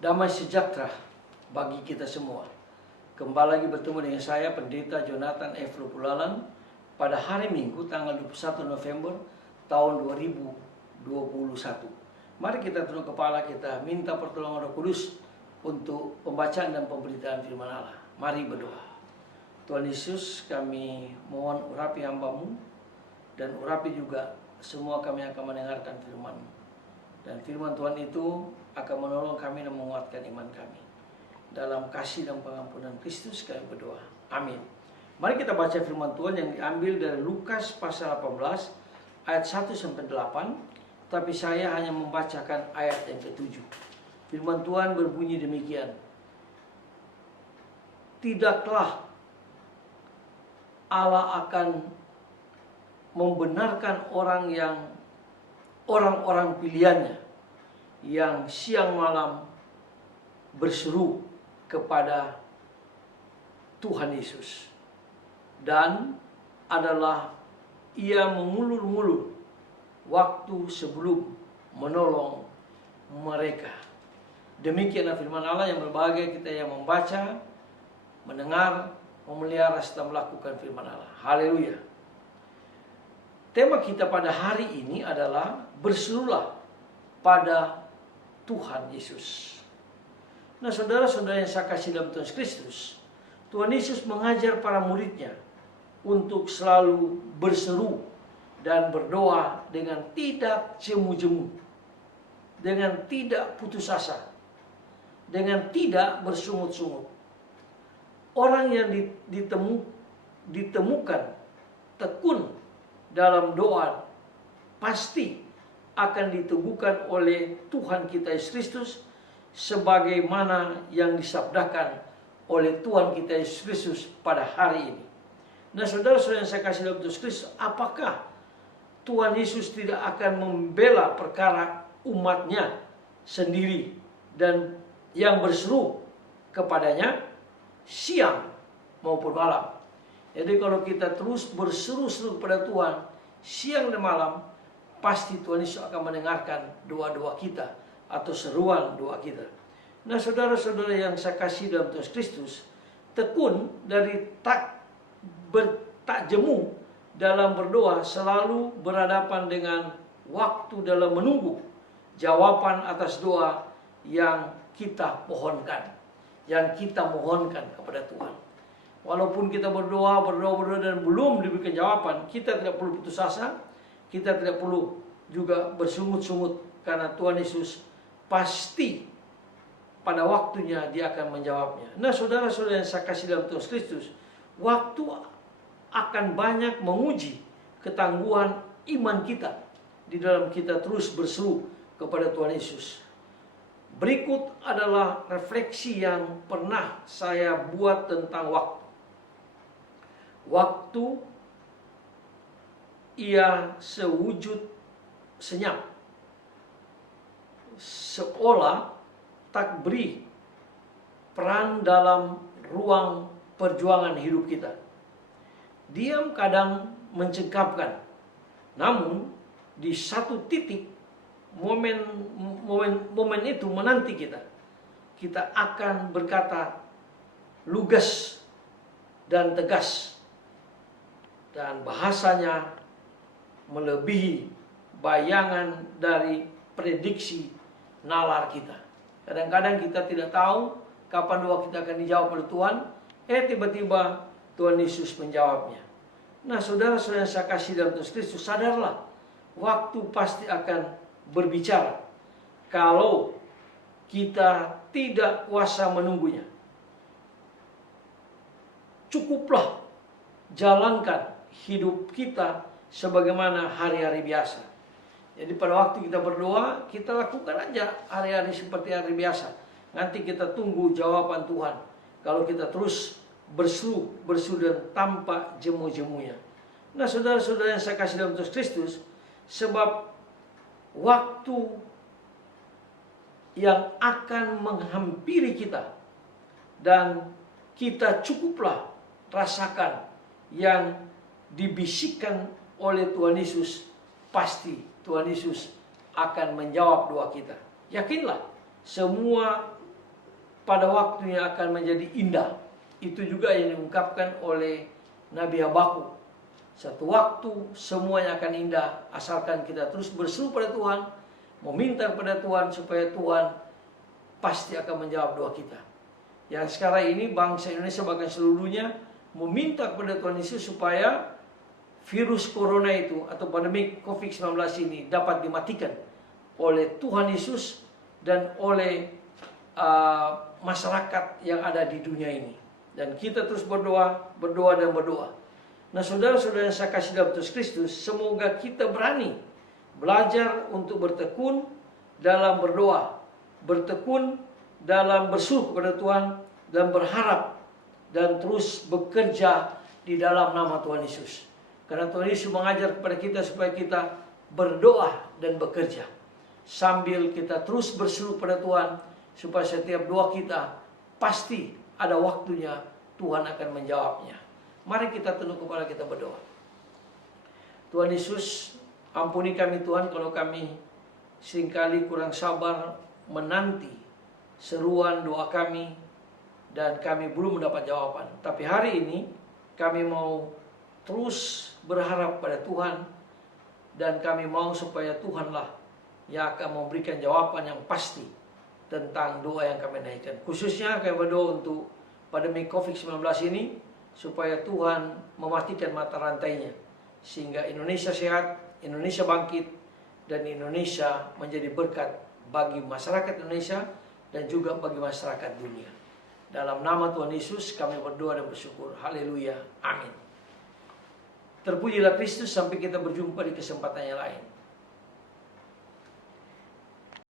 Damai sejahtera bagi kita semua. Kembali lagi bertemu dengan saya, Pendeta Jonathan F. Lupulalan, pada hari Minggu tanggal 21 November tahun 2021. Mari kita tunduk kepala, kita minta pertolongan Roh Kudus untuk pembacaan dan pemberitaan firman Allah. Mari berdoa. Tuhan Yesus, kami mohon urapi hamba-Mu dan urapi juga semua kami yang akan mendengarkan firman-Mu. Dan firman Tuhan itu akan menolong kami dan menguatkan iman kami. Dalam kasih dan pengampunan Kristus kami berdoa. Amin. Mari kita baca firman Tuhan yang diambil dari Lukas pasal 18 ayat 1-8. Tapi saya hanya membacakan ayat yang ke-7. Firman Tuhan berbunyi demikian. Tidaklah Allah akan membenarkan orang-orang pilihannya yang siang malam berseru kepada Tuhan Yesus, dan adalah ia mengulur-ngulur waktu sebelum menolong mereka. Demikianlah firman Allah yang berbahagia kita yang membaca, mendengar, memelihara serta melakukan firman Allah. Haleluya. Tema kita pada hari ini adalah berserulah pada Tuhan Yesus. Nah, saudara-saudara yang saya kasih dalam Tuhan Kristus, Tuhan Yesus mengajar para muridnya untuk selalu berseru dan berdoa dengan tidak jemu-jemu, dengan tidak putus asa, dengan tidak bersungut-sungut. Orang yang ditemukan tekun dalam doa pasti akan diteguhkan oleh Tuhan kita Yesus Kristus, sebagaimana yang disabdakan oleh Tuhan kita Yesus Kristus pada hari ini. Nah, saudara-saudara yang saya kasih dalam Yesus Kristus, apakah Tuhan Yesus tidak akan membela perkara umatnya sendiri dan yang berseru kepadanya siang maupun malam? Jadi kalau kita terus berseru-seru kepada Tuhan siang dan malam, pasti Tuhan Yesus akan mendengarkan doa-doa kita atau seruan doa kita. Nah, saudara-saudara yang saya kasih dalam Tuhan Kristus, tekun dari tak jemu dalam berdoa, selalu berhadapan dengan waktu dalam menunggu jawaban atas doa yang kita pohonkan, yang kita mohonkan kepada Tuhan. Walaupun kita berdoa dan belum diberikan jawaban, kita tidak perlu putus asa, kita tidak perlu juga bersungut-sungut, karena Tuhan Yesus pasti pada waktunya dia akan menjawabnya. Nah, saudara-saudara yang saya kasih dalam Tuhan Kristus, waktu akan banyak menguji ketangguhan iman kita di dalam kita terus berseru kepada Tuhan Yesus. Berikut adalah refleksi yang pernah saya buat tentang waktu. Waktu ia sewujud senyap, seolah tak beri peran dalam ruang perjuangan hidup kita. Diam kadang mencengkamkan, namun di satu titik momen itu menanti kita akan berkata lugas dan tegas, dan bahasanya melebihi bayangan dari prediksi nalar kita. Kadang-kadang kita tidak tahu kapan doa kita akan dijawab oleh Tuhan. Tiba-tiba Tuhan Yesus menjawabnya. Nah, saudara-saudara yang saya kasih dalam Tuhan Kristus, sadarlah, waktu pasti akan berbicara kalau kita tidak kuasa menunggunya. Cukuplah jalankan hidup kita sebagaimana hari-hari biasa. Jadi pada waktu kita berdoa, kita lakukan aja hari-hari seperti hari biasa. Nanti kita tunggu jawaban Tuhan. Kalau kita terus berseru dan tanpa jemu-jemunya. Nah, saudara-saudara yang saya kasih dalam Tuhan Kristus, sebab waktu yang akan menghampiri kita, dan kita cukuplah rasakan yang dibisikkan oleh Tuhan Yesus, pasti Tuhan Yesus akan menjawab doa kita. Yakinlah, semua pada waktunya akan menjadi indah. Itu juga yang diungkapkan oleh Nabi Habakuk. Satu waktu semuanya akan indah asalkan kita terus berseru pada Tuhan, meminta kepada Tuhan supaya Tuhan pasti akan menjawab doa kita. Yang sekarang ini bangsa Indonesia bahkan seluruhnya meminta kepada Tuhan Yesus supaya virus corona itu atau pandemi COVID-19 ini dapat dimatikan oleh Tuhan Yesus dan oleh masyarakat yang ada di dunia ini. Dan kita terus berdoa dan berdoa. Nah, saudara-saudara yang saya kasih dalam Yesus Kristus, semoga kita berani belajar untuk bertekun dalam berdoa, bertekun dalam berseru kepada Tuhan, dan berharap dan terus bekerja di dalam nama Tuhan Yesus. Karena Tuhan Yesus mengajar kepada kita supaya kita berdoa dan bekerja, sambil kita terus berseru pada Tuhan, supaya setiap doa kita pasti ada waktunya Tuhan akan menjawabnya. Mari kita tunduk kepala, kita berdoa. Tuhan Yesus, ampuni kami Tuhan kalau kami seringkali kurang sabar menanti seruan doa kami dan kami belum mendapat jawaban. Tapi hari ini kami mau terus berharap pada Tuhan, dan kami mau supaya Tuhanlah yang akan memberikan jawaban yang pasti tentang doa yang kami naikkan. Khususnya kami berdoa untuk pandemi COVID-19 ini, supaya Tuhan mematikan mata rantainya, sehingga Indonesia sehat, Indonesia bangkit, dan Indonesia menjadi berkat bagi masyarakat Indonesia dan juga bagi masyarakat dunia. Dalam nama Tuhan Yesus kami berdoa dan bersyukur. Haleluya. Amin. Terpujilah Kristus, sampai kita berjumpa di kesempatan yang lain.